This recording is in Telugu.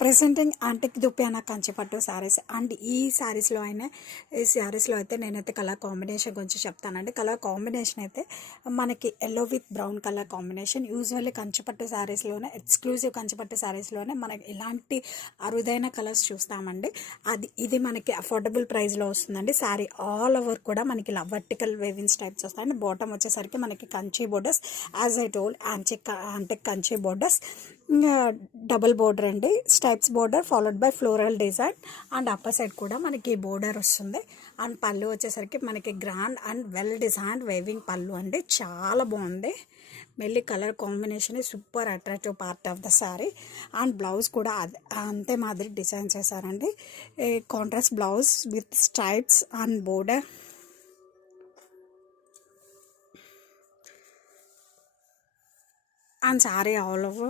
ప్రెసెంటింగ్ ఆంటిక్ దుప్యానా కంచిపట్టు శారీస్ అండ్ ఈ శారీస్లో అయితే నేనైతే కలర్ కాంబినేషన్ గురించి చెప్తానండి. కలర్ కాంబినేషన్ అయితే మనకి yellow with brown colour combination. Usually Kanchipattu శారీస్లోనే, ఎక్స్క్లూజివ్ కంచిపట్టు శారీస్లోనే మనకి ఇలాంటి అరుదైన కలర్స్ చూస్తామండి. ఇది మనకి అఫోర్డబుల్ ప్రైస్లో వస్తుందండి. శారీ ఆల్ ఓవర్ కూడా మనకి ఇలా వర్టికల్ వేవింగ్స్ టైప్స్ వస్తాయండి. బాటమ్ వచ్చేసరికి మనకి Kanchi borders, as I told antique Kanchi borders, double border అండి. Stripes border followed by floral design and upper side కూడా మనకి బోర్డర్ వస్తుంది. అండ్ పళ్ళు వచ్చేసరికి మనకి grand and well designed weaving పళ్ళు అండి. చాలా బాగుంది. మెల్లి colour combination super attractive part of the sari. And blouse కూడా అంతే మాదిరి డిజైన్ చేశారండి. Contrast blouse with stripes and border and saree all over